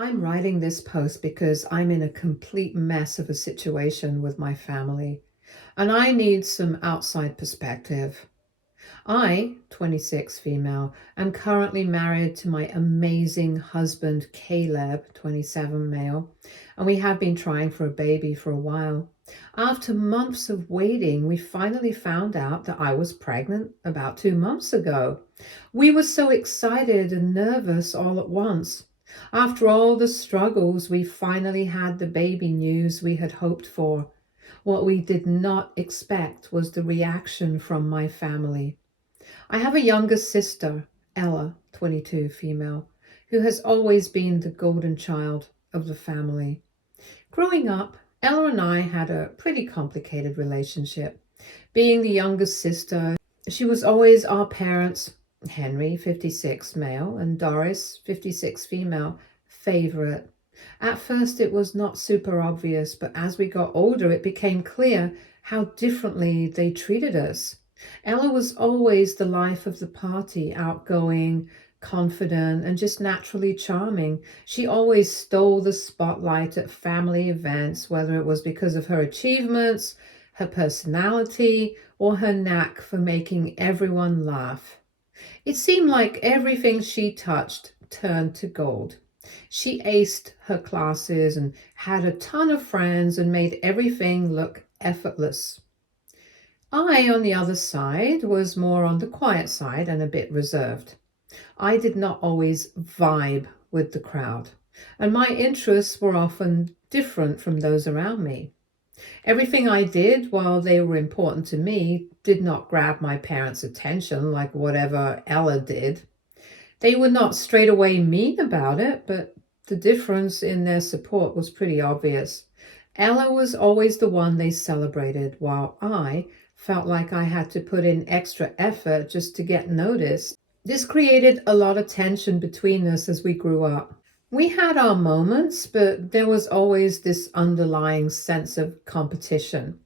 I'm writing this post because I'm in a complete mess of a situation with my family, and I need some outside perspective. I, 26 female, am currently married to my amazing husband, Caleb, 27 male, and we have been trying for a baby for a while. After months of waiting, we finally found out that I was pregnant about 2 months ago. We were so excited and nervous all at once. After all the struggles, we finally had the baby news we had hoped for. What we did not expect was the reaction from my family. I have a younger sister, Ella, 22 female, who has always been the golden child of the family. Growing up, Ella and I had a pretty complicated relationship. Being the youngest sister, she was always our parents' Henry, 56 male, and Doris, 56 female, favorite. At first, it was not super obvious, but as we got older, it became clear how differently they treated us. Ella was always the life of the party, outgoing, confident, and just naturally charming. She always stole the spotlight at family events, whether it was because of her achievements, her personality, or her knack for making everyone laugh. It seemed like everything she touched turned to gold. She aced her classes and had a ton of friends and made everything look effortless. I, on the other side, was more on the quiet side and a bit reserved. I did not always vibe with the crowd, and my interests were often different from those around me. Everything I did, while they were important to me, did not grab my parents' attention like whatever Ella did. They were not straight away mean about it, but the difference in their support was pretty obvious. Ella was always the one they celebrated, while I felt like I had to put in extra effort just to get noticed. This created a lot of tension between us as we grew up. We had our moments, but there was always this underlying sense of competition.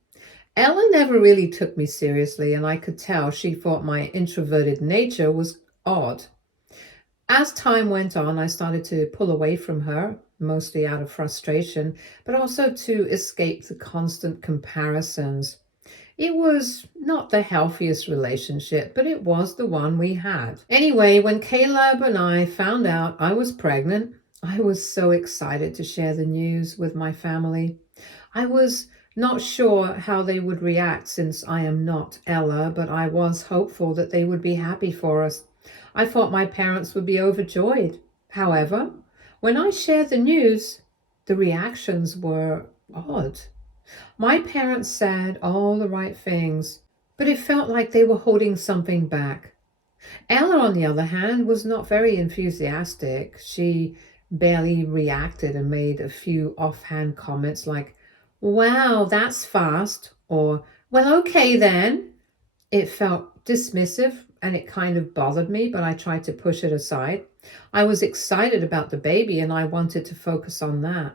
Ella never really took me seriously, and I could tell she thought my introverted nature was odd. As time went on, I started to pull away from her, mostly out of frustration, but also to escape the constant comparisons. It was not the healthiest relationship, but it was the one we had. Anyway, when Caleb and I found out I was pregnant, I was so excited to share the news with my family. I was not sure how they would react since I am not Ella, but I was hopeful that they would be happy for us. I thought my parents would be overjoyed. However, when I shared the news, the reactions were odd. My parents said all the right things, but it felt like they were holding something back. Ella, on the other hand, was not very enthusiastic. She barely reacted and made a few offhand comments like, "Wow, that's fast," or, "Well, okay then." It felt dismissive and it kind of bothered me, but I tried to push it aside. I was excited about the baby and I wanted to focus on that.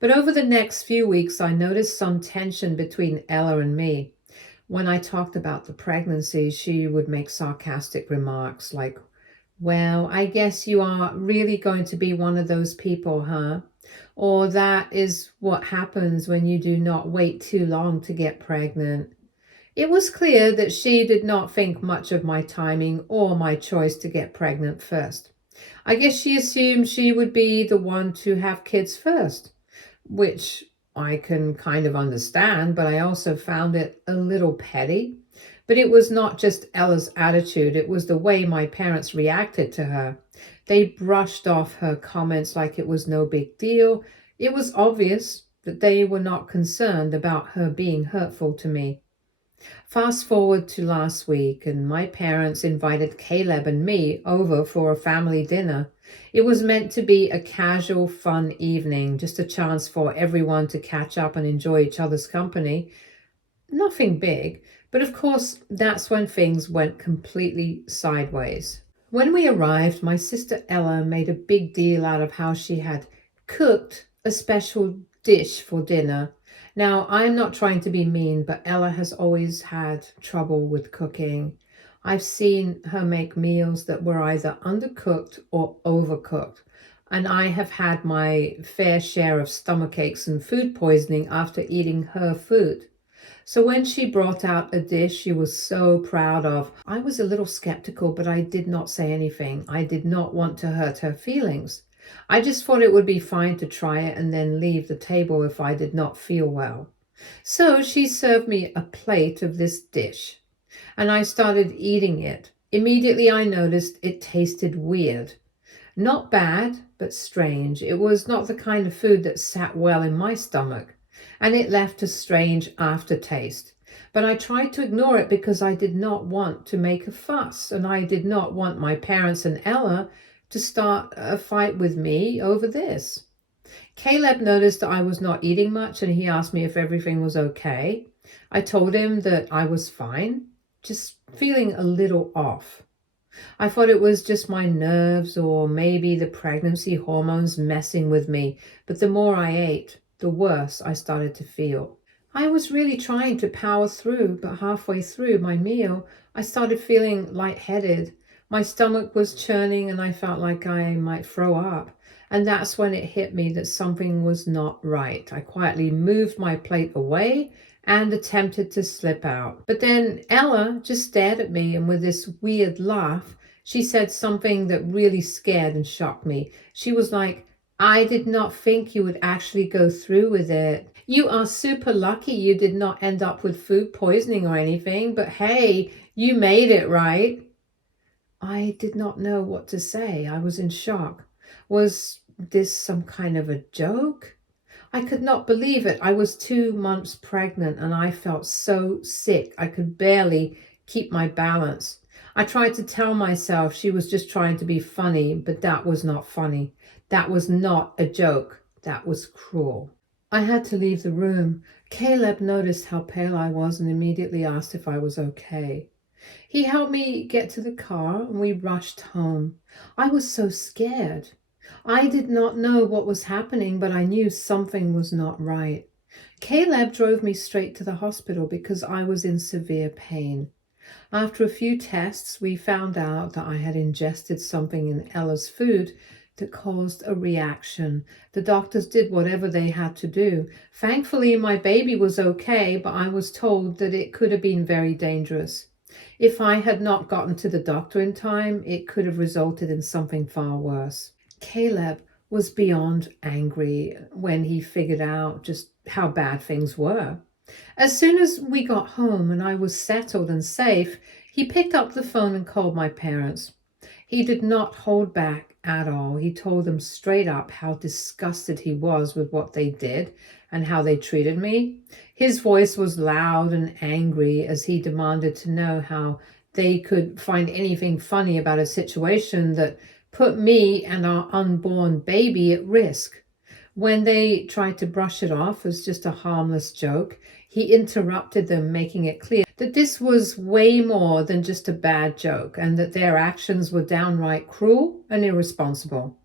But over the next few weeks, I noticed some tension between Ella and me. When I talked about the pregnancy, she would make sarcastic remarks like, "Well, I guess you are really going to be one of those people, huh?" Or, "That is what happens when you do not wait too long to get pregnant." It was clear that she did not think much of my timing or my choice to get pregnant first. I guess she assumed she would be the one to have kids first, which I can kind of understand, but I also found it a little petty. But it was not just Ella's attitude, it was the way my parents reacted to her. They brushed off her comments like it was no big deal. It was obvious that they were not concerned about her being hurtful to me. Fast forward to last week, and my parents invited Caleb and me over for a family dinner. It was meant to be a casual, fun evening, just a chance for everyone to catch up and enjoy each other's company. Nothing big, but of course, that's when things went completely sideways. When we arrived, my sister Ella made a big deal out of how she had cooked a special dish for dinner. Now, I'm not trying to be mean, but Ella has always had trouble with cooking. I've seen her make meals that were either undercooked or overcooked. And I have had my fair share of stomach aches and food poisoning after eating her food. So when she brought out a dish she was so proud of, I was a little skeptical, but I did not say anything. I did not want to hurt her feelings. I just thought it would be fine to try it and then leave the table if I did not feel well. So she served me a plate of this dish, and I started eating it. Immediately I noticed it tasted weird. Not bad, but strange. It was not the kind of food that sat well in my stomach, and it left a strange aftertaste. But I tried to ignore it because I did not want to make a fuss, and I did not want my parents and Ella to start a fight with me over this. Caleb noticed that I was not eating much, and he asked me if everything was okay. I told him that I was fine, just feeling a little off. I thought it was just my nerves or maybe the pregnancy hormones messing with me, but the more I ate, the worse I started to feel. I was really trying to power through, but halfway through my meal, I started feeling lightheaded. My stomach was churning and I felt like I might throw up. And that's when it hit me that something was not right. I quietly moved my plate away and attempted to slip out. But then Ella just stared at me, and with this weird laugh, she said something that really scared and shocked me. She was like, "I did not think you would actually go through with it. You are super lucky you did not end up with food poisoning or anything, but hey, you made it, right?" I did not know what to say. I was in shock. Was this some kind of a joke? I could not believe it. I was 2 months pregnant and I felt so sick. I could barely keep my balance. I tried to tell myself she was just trying to be funny, but that was not funny. That was not a joke. That was cruel. I had to leave the room. Caleb noticed how pale I was and immediately asked if I was okay. He helped me get to the car and we rushed home. I was so scared. I did not know what was happening, but I knew something was not right. Caleb drove me straight to the hospital because I was in severe pain. After a few tests, we found out that I had ingested something in Ella's food that caused a reaction. The doctors did whatever they had to do. Thankfully, my baby was okay, but I was told that it could have been very dangerous. If I had not gotten to the doctor in time, it could have resulted in something far worse. Caleb was beyond angry when he figured out just how bad things were. As soon as we got home and I was settled and safe, he picked up the phone and called my parents. He did not hold back at all. He told them straight up how disgusted he was with what they did and how they treated me. His voice was loud and angry as he demanded to know how they could find anything funny about a situation that put me and our unborn baby at risk. When they tried to brush it off as just a harmless joke, he interrupted them, making it clear that this was way more than just a bad joke and that their actions were downright cruel and irresponsible.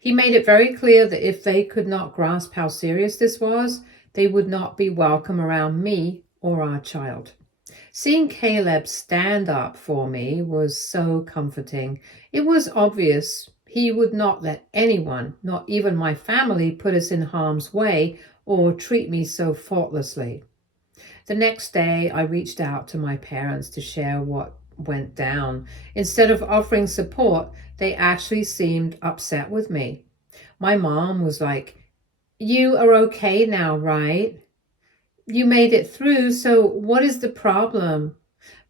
He made it very clear that if they could not grasp how serious this was, they would not be welcome around me or our child. Seeing Caleb stand up for me was so comforting. It was obvious he would not let anyone, not even my family, put us in harm's way or treat me so thoughtlessly. The next day, I reached out to my parents to share what went down. Instead of offering support, they actually seemed upset with me. My mom was like, "You are okay now, right? You made it through, so what is the problem?"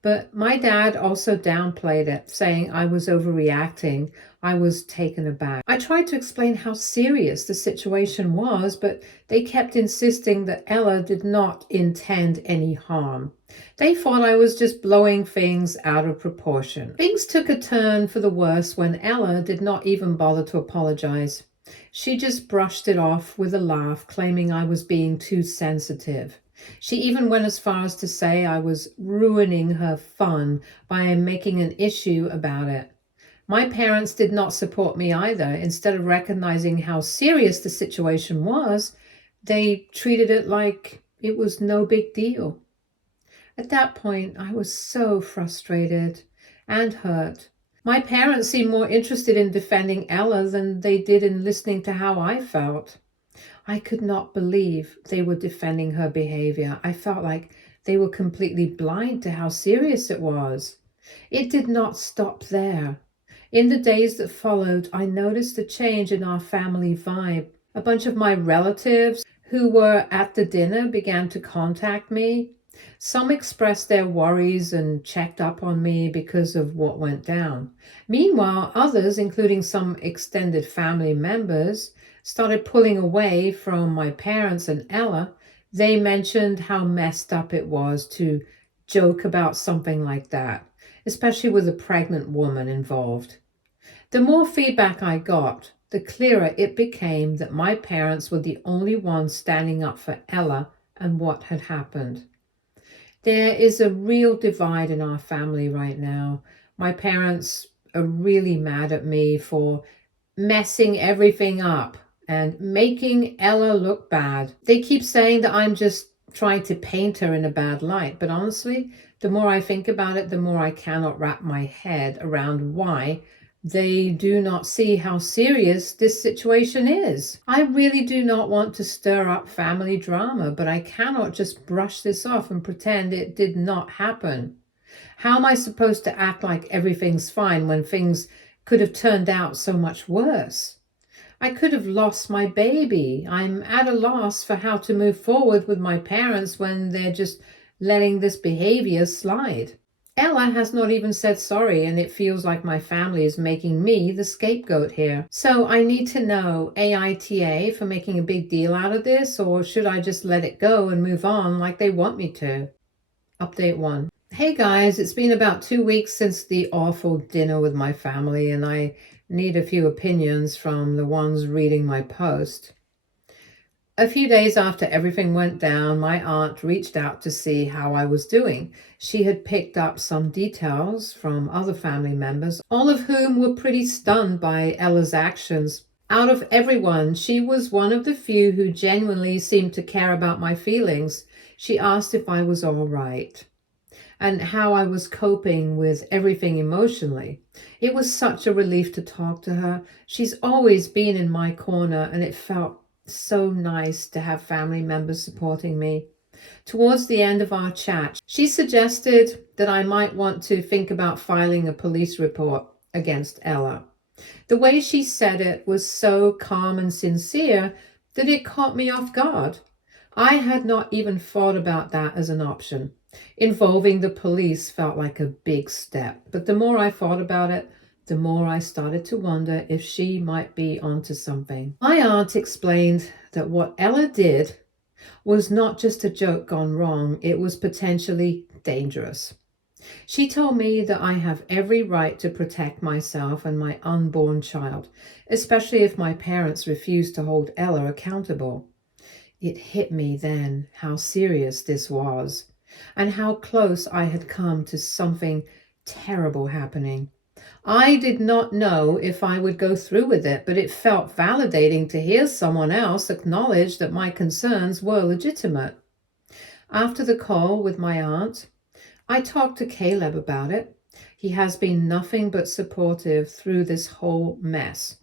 But my dad also downplayed it, saying I was overreacting. I was taken aback. I tried to explain how serious the situation was, but they kept insisting that Ella did not intend any harm. They thought I was just blowing things out of proportion. Things took a turn for the worse when Ella did not even bother to apologize. She just brushed it off with a laugh, claiming I was being too sensitive. She even went as far as to say I was ruining her fun by making an issue about it. My parents did not support me either. Instead of recognizing how serious the situation was, they treated it like it was no big deal. At that point, I was so frustrated and hurt. My parents seemed more interested in defending Ella than they did in listening to how I felt. I could not believe they were defending her behavior. I felt like they were completely blind to how serious it was. It did not stop there. In the days that followed, I noticed a change in our family vibe. A bunch of my relatives who were at the dinner began to contact me. Some expressed their worries and checked up on me because of what went down. Meanwhile, others, including some extended family members, started pulling away from my parents and Ella. They mentioned how messed up it was to joke about something like that, especially with a pregnant woman involved. The more feedback I got, the clearer it became that my parents were the only ones standing up for Ella and what had happened. There is a real divide in our family right now. My parents are really mad at me for messing everything up and making Ella look bad. They keep saying that I'm just trying to paint her in a bad light, but honestly, the more I think about it, the more I cannot wrap my head around why they do not see how serious this situation is. I really do not want to stir up family drama, but I cannot just brush this off and pretend it did not happen. How am I supposed to act like everything's fine when things could have turned out so much worse? I could have lost my baby. I'm at a loss for how to move forward with my parents when they're just letting this behavior slide. Ella has not even said sorry, and it feels like my family is making me the scapegoat here. So I need to know, AITA for making a big deal out of this, or should I just let it go and move on like they want me to? Update 1. Hey guys, it's been about 2 weeks since the awful dinner with my family, and I need a few opinions from the ones reading my post. A few days after everything went down, my aunt reached out to see how I was doing. She had picked up some details from other family members, all of whom were pretty stunned by Ella's actions. Out of everyone, she was one of the few who genuinely seemed to care about my feelings. She asked if I was all right and how I was coping with everything emotionally. It was such a relief to talk to her. She's always been in my corner, and it felt so nice to have family members supporting me. Towards the end of our chat, she suggested that I might want to think about filing a police report against Ella. The way she said it was so calm and sincere that it caught me off guard. I had not even thought about that as an option. Involving the police felt like a big step, but the more I thought about it, the more I started to wonder if she might be onto something. My aunt explained that what Ella did was not just a joke gone wrong, it was potentially dangerous. She told me that I have every right to protect myself and my unborn child, especially if my parents refuse to hold Ella accountable. It hit me then how serious this was and how close I had come to something terrible happening. I did not know if I would go through with it, but it felt validating to hear someone else acknowledge that my concerns were legitimate. After the call with my aunt, I talked to Caleb about it. He has been nothing but supportive through this whole mess.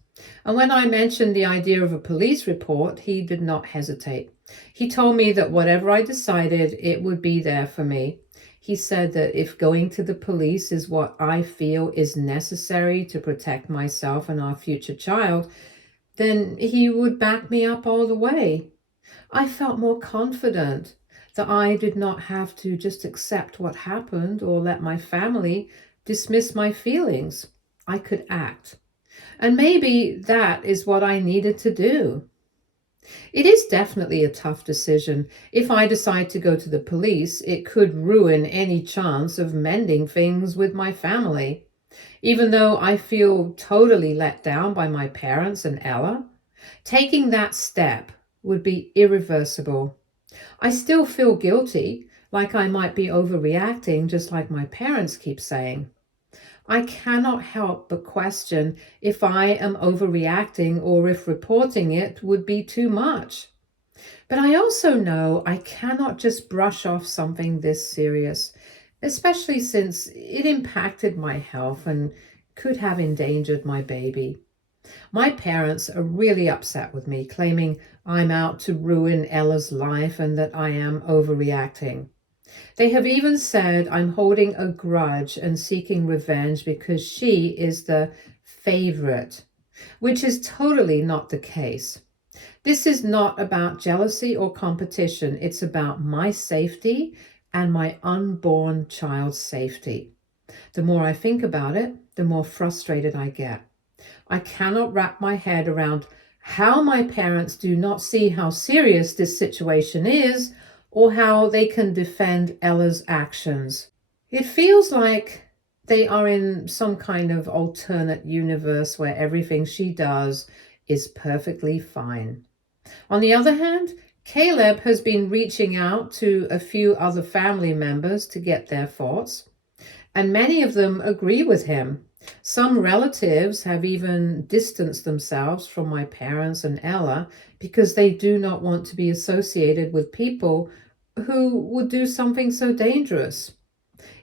And when I mentioned the idea of a police report, he did not hesitate. He told me that whatever I decided, it would be there for me. He said that if going to the police is what I feel is necessary to protect myself and our future child, then he would back me up all the way. I felt more confident that I did not have to just accept what happened or let my family dismiss my feelings. I could act. And maybe that is what I needed to do. It is definitely a tough decision. If I decide to go to the police, it could ruin any chance of mending things with my family. Even though I feel totally let down by my parents and Ella, taking that step would be irreversible. I still feel guilty, like I might be overreacting, just like my parents keep saying. I cannot help but question if I am overreacting or if reporting it would be too much. But I also know I cannot just brush off something this serious, especially since it impacted my health and could have endangered my baby. My parents are really upset with me, claiming I'm out to ruin Ella's life and that I am overreacting. They have even said I'm holding a grudge and seeking revenge because she is the favorite, which is totally not the case. This is not about jealousy or competition. It's about my safety and my unborn child's safety. The more I think about it, the more frustrated I get. I cannot wrap my head around how my parents do not see how serious this situation is or how they can defend Ella's actions. It feels like they are in some kind of alternate universe where everything she does is perfectly fine. On the other hand, Caleb has been reaching out to a few other family members to get their thoughts, and many of them agree with him. Some relatives have even distanced themselves from my parents and Ella because they do not want to be associated with people who would do something so dangerous.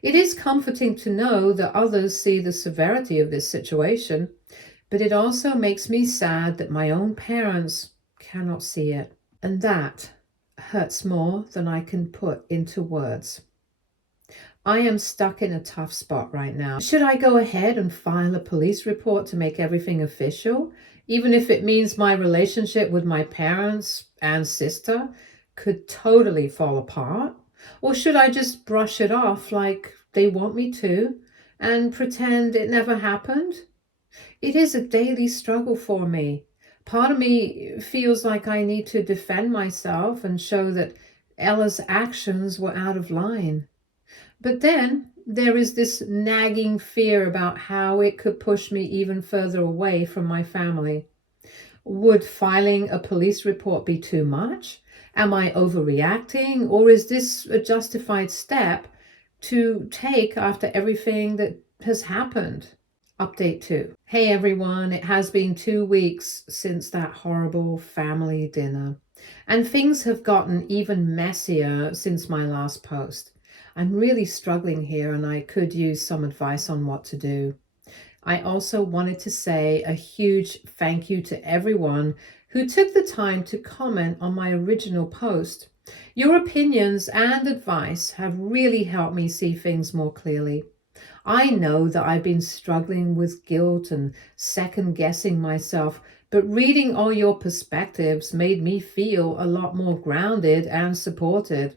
It is comforting to know that others see the severity of this situation, but it also makes me sad that my own parents cannot see it. And that hurts more than I can put into words. I am stuck in a tough spot right now. Should I go ahead and file a police report to make everything official, even if it means my relationship with my parents and sister could totally fall apart? Or should I just brush it off like they want me to and pretend it never happened? It is a daily struggle for me. Part of me feels like I need to defend myself and show that Ella's actions were out of line. But then there is this nagging fear about how it could push me even further away from my family. Would filing a police report be too much? Am I overreacting? Or is this a justified step to take after everything that has happened? Update 2. Hey everyone, it has been 2 weeks since that horrible family dinner, and things have gotten even messier since my last post. I'm really struggling here and I could use some advice on what to do. I also wanted to say a huge thank you to everyone who took the time to comment on my original post. Your opinions and advice have really helped me see things more clearly. I know that I've been struggling with guilt and second guessing myself, but reading all your perspectives made me feel a lot more grounded and supported.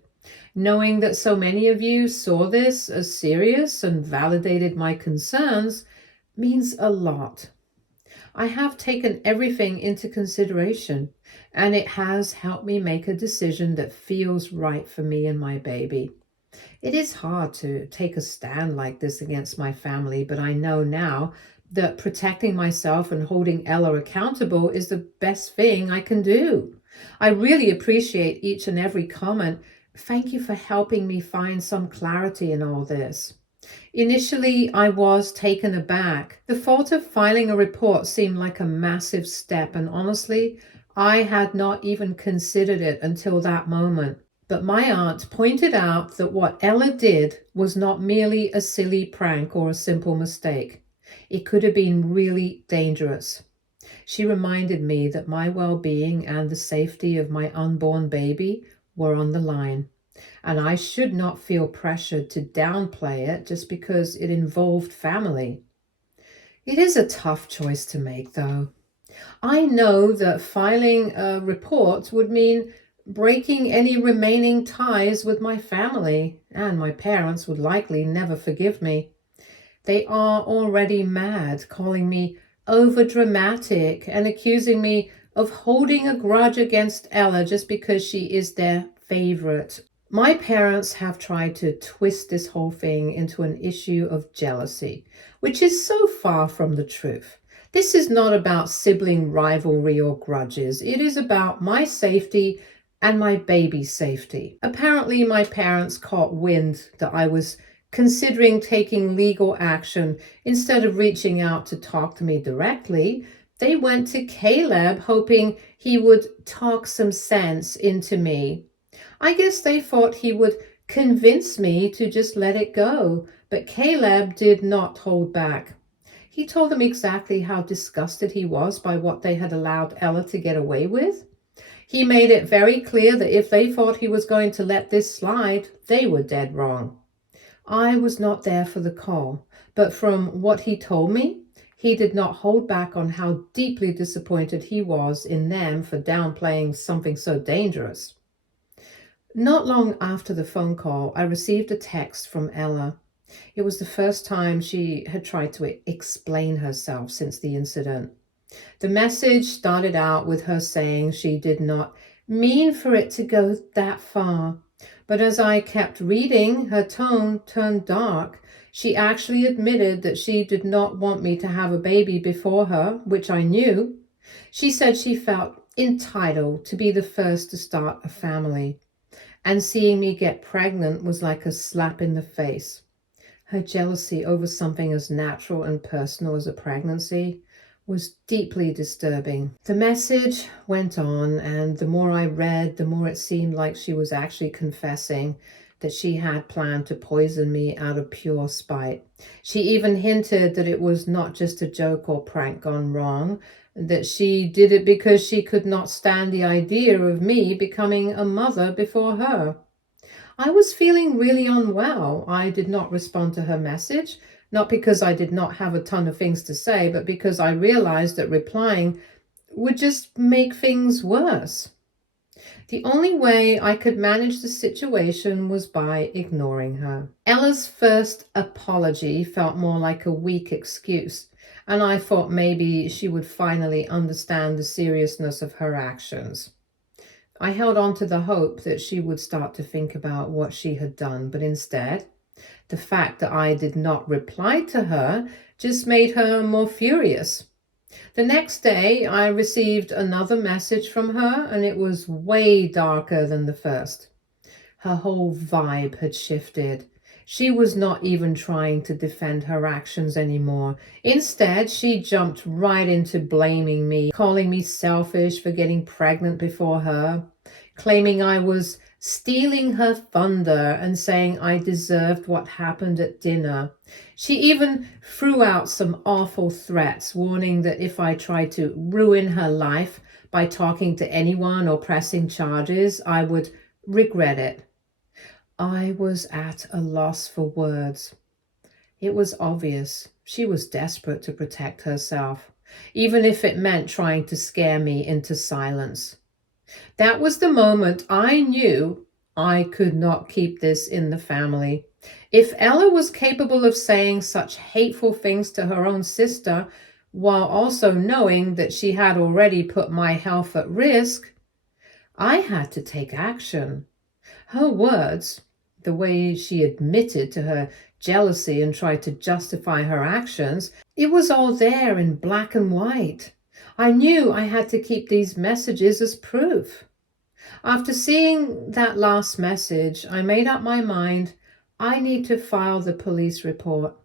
Knowing that so many of you saw this as serious and validated my concerns means a lot. I have taken everything into consideration, and it has helped me make a decision that feels right for me and my baby. It is hard to take a stand like this against my family, but I know now that protecting myself and holding Ella accountable is the best thing I can do. I really appreciate each and every comment. Thank you for helping me find some clarity in all this. Initially, I was taken aback. The thought of filing a report seemed like a massive step, and honestly, I had not even considered it until that moment. But my aunt pointed out that what Ella did was not merely a silly prank or a simple mistake. It could have been really dangerous. She reminded me that my well-being and the safety of my unborn baby were on the line, and I should not feel pressured to downplay it just because it involved family. It is a tough choice to make, though. I know that filing a report would mean breaking any remaining ties with my family, and my parents would likely never forgive me. They are already mad, calling me overdramatic and accusing me of holding a grudge against Ella just because she is their favorite. My parents have tried to twist this whole thing into an issue of jealousy, which is so far from the truth. This is not about sibling rivalry or grudges. It is about my safety and my baby's safety. Apparently, my parents caught wind that I was considering taking legal action. Instead of reaching out to talk to me directly, they went to Caleb hoping he would talk some sense into me. I guess they thought he would convince me to just let it go, but Caleb did not hold back. He told them exactly how disgusted he was by what they had allowed Ella to get away with. He made it very clear that if they thought he was going to let this slide, they were dead wrong. I was not there for the call, but from what he told me, he did not hold back on how deeply disappointed he was in them for downplaying something so dangerous. Not long after the phone call, I received a text from Ella. It was the first time she had tried to explain herself since the incident. The message started out with her saying she did not mean for it to go that far. But as I kept reading, her tone turned dark. She actually admitted that she did not want me to have a baby before her, which I knew. She said she felt entitled to be the first to start a family, and seeing me get pregnant was like a slap in the face. Her jealousy over something as natural and personal as a pregnancy was deeply disturbing. The message went on, and the more I read, the more it seemed like she was actually confessing that she had planned to poison me out of pure spite. She even hinted that it was not just a joke or prank gone wrong, that she did it because she could not stand the idea of me becoming a mother before her. I was feeling really unwell. I did not respond to her message, not because I did not have a ton of things to say, but because I realized that replying would just make things worse. The only way I could manage the situation was by ignoring her. Ella's first apology felt more like a weak excuse, and I thought maybe she would finally understand the seriousness of her actions. I held on to the hope that she would start to think about what she had done, but instead, the fact that I did not reply to her just made her more furious. The next day, I received another message from her, and it was way darker than the first. Her whole vibe had shifted. She was not even trying to defend her actions anymore. Instead, she jumped right into blaming me, calling me selfish for getting pregnant before her, claiming I was stealing her thunder and saying I deserved what happened at dinner. She even threw out some awful threats, warning that if I tried to ruin her life by talking to anyone or pressing charges, I would regret it. I was at a loss for words. It was obvious she was desperate to protect herself, even if it meant trying to scare me into silence. That was the moment I knew I could not keep this in the family. If Ella was capable of saying such hateful things to her own sister, while also knowing that she had already put my health at risk, I had to take action. Her words, the way she admitted to her jealousy and tried to justify her actions, it was all there in black and white. I knew I had to keep these messages as proof. After seeing that last message, I made up my mind I need to file the police report.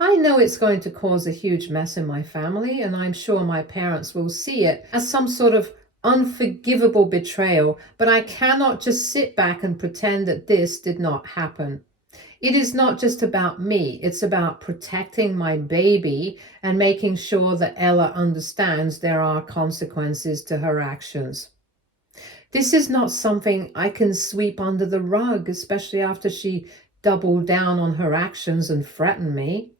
I know it's going to cause a huge mess in my family, and I'm sure my parents will see it as some sort of unforgivable betrayal, but I cannot just sit back and pretend that this did not happen. It is not just about me, it's about protecting my baby and making sure that Ella understands there are consequences to her actions. This is not something I can sweep under the rug, especially after she doubled down on her actions and threatened me.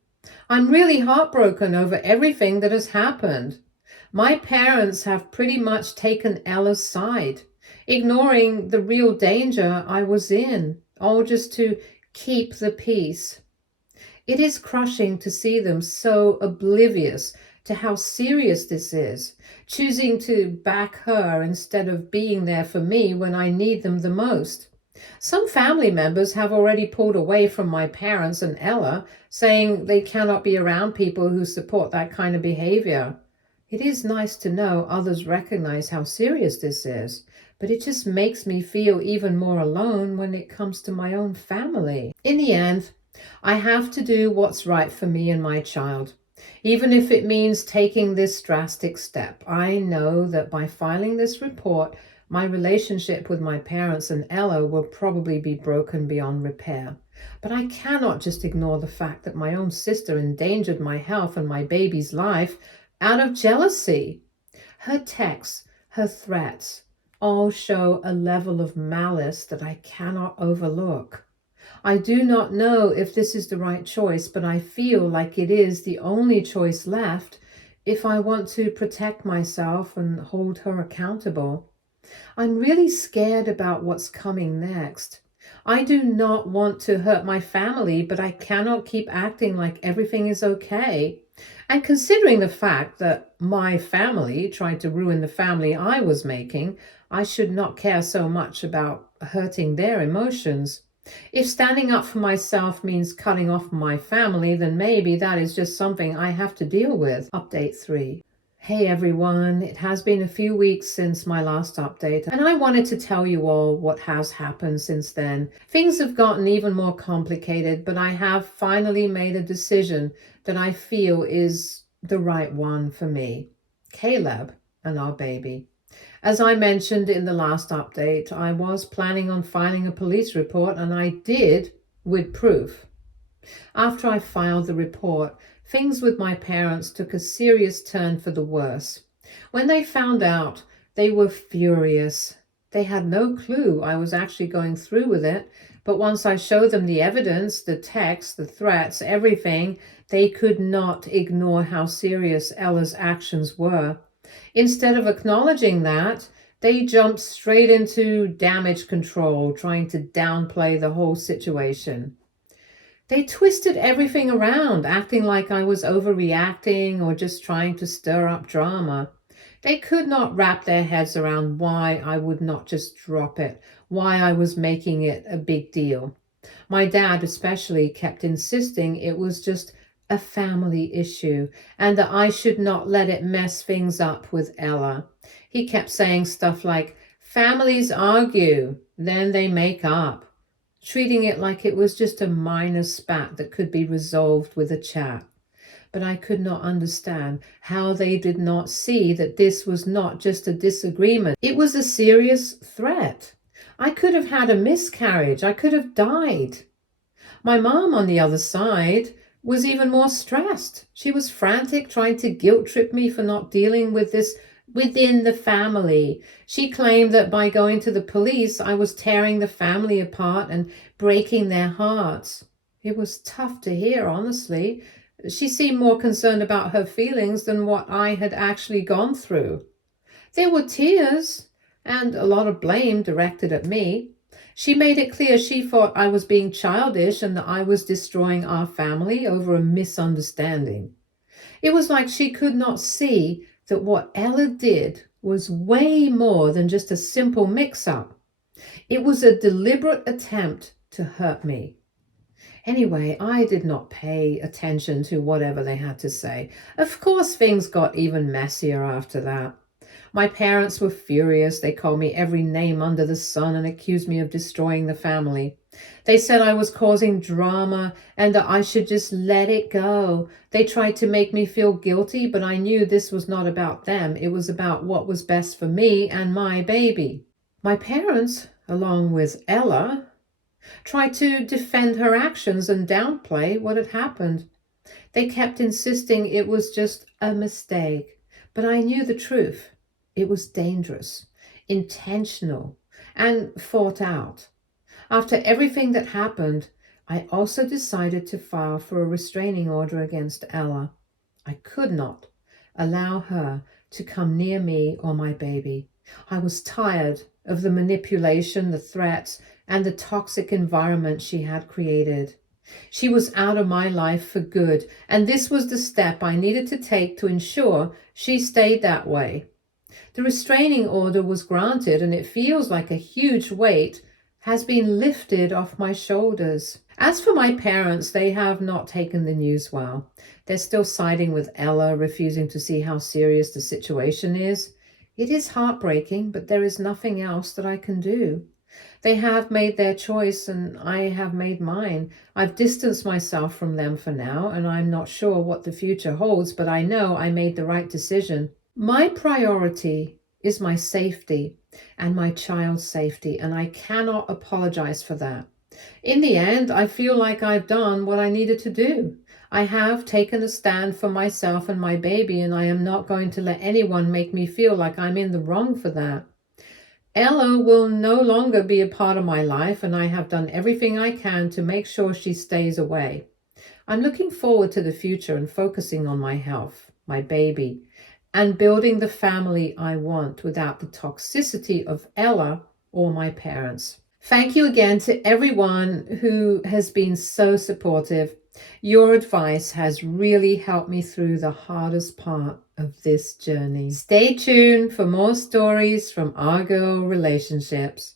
I'm really heartbroken over everything that has happened. My parents have pretty much taken Ella's side, ignoring the real danger I was in, all just to keep the peace. It is crushing to see them so oblivious to how serious this is, choosing to back her instead of being there for me when I need them the most. Some family members have already pulled away from my parents and Ella, saying they cannot be around people who support that kind of behavior. It is nice to know others recognize how serious this is, but it just makes me feel even more alone when it comes to my own family. In the end, I have to do what's right for me and my child. Even if it means taking this drastic step, I know that by filing this report, my relationship with my parents and Ella will probably be broken beyond repair. But I cannot just ignore the fact that my own sister endangered my health and my baby's life out of jealousy. Her texts, her threats, all show a level of malice that I cannot overlook. I do not know if this is the right choice, but I feel like it is the only choice left if I want to protect myself and hold her accountable. I'm really scared about what's coming next. I do not want to hurt my family, but I cannot keep acting like everything is okay. And considering the fact that my family tried to ruin the family I was making, I should not care so much about hurting their emotions. If standing up for myself means cutting off my family, then maybe that is just something I have to deal with. Update 3. Hey everyone, it has been a few weeks since my last update, and I wanted to tell you all what has happened since then. Things have gotten even more complicated, but I have finally made a decision that I feel is the right one for me. Caleb and our baby. As I mentioned in the last update, I was planning on filing a police report, and I did with proof. After I filed the report, things with my parents took a serious turn for the worse. When they found out, they were furious. They had no clue I was actually going through with it, but once I showed them the evidence, the texts, the threats, everything, they could not ignore how serious Ella's actions were. Instead of acknowledging that, they jumped straight into damage control, trying to downplay the whole situation. They twisted everything around, acting like I was overreacting or just trying to stir up drama. They could not wrap their heads around why I would not just drop it, why I was making it a big deal. My dad especially kept insisting it was just a family issue and that I should not let it mess things up with Ella. He kept saying stuff like, families argue, then they make up, treating it like it was just a minor spat that could be resolved with a chat. But I could not understand how they did not see that this was not just a disagreement. It was a serious threat. I could have had a miscarriage. I could have died. My mom, on the other side, was even more stressed. She was frantic, trying to guilt trip me for not dealing with this within the family. She claimed that by going to the police, I was tearing the family apart and breaking their hearts. It was tough to hear, honestly. She seemed more concerned about her feelings than what I had actually gone through. There were tears and a lot of blame directed at me. She made it clear she thought I was being childish and that I was destroying our family over a misunderstanding. It was like she could not see that what Ella did was way more than just a simple mix-up. It was a deliberate attempt to hurt me. Anyway, I did not pay attention to whatever they had to say. Of course, things got even messier after that. My parents were furious. They called me every name under the sun and accused me of destroying the family. They said I was causing drama and that I should just let it go. They tried to make me feel guilty, but I knew this was not about them. It was about what was best for me and my baby. My parents, along with Ella, tried to defend her actions and downplay what had happened. They kept insisting it was just a mistake, but I knew the truth. It was dangerous, intentional, and thought out. After everything that happened, I also decided to file for a restraining order against Ella. I could not allow her to come near me or my baby. I was tired of the manipulation, the threats, and the toxic environment she had created. She was out of my life for good, and this was the step I needed to take to ensure she stayed that way. The restraining order was granted, and it feels like a huge weight has been lifted off my shoulders. As for my parents, they have not taken the news well. They're still siding with Ella, refusing to see how serious the situation is. It is heartbreaking, but there is nothing else that I can do. They have made their choice and I have made mine. I've distanced myself from them for now, and I'm not sure what the future holds, but I know I made the right decision. My priority is my safety and my child's safety, and I cannot apologize for that. In the end, I feel like I've done what I needed to do. I have taken a stand for myself and my baby, and I am not going to let anyone make me feel like I'm in the wrong for that. Ella will no longer be a part of my life, and I have done everything I can to make sure she stays away. I'm looking forward to the future and focusing on my health, my baby, and building the family I want without the toxicity of Ella or my parents. Thank you again to everyone who has been so supportive. Your advice has really helped me through the hardest part of this journey. Stay tuned for more stories from our girl relationships.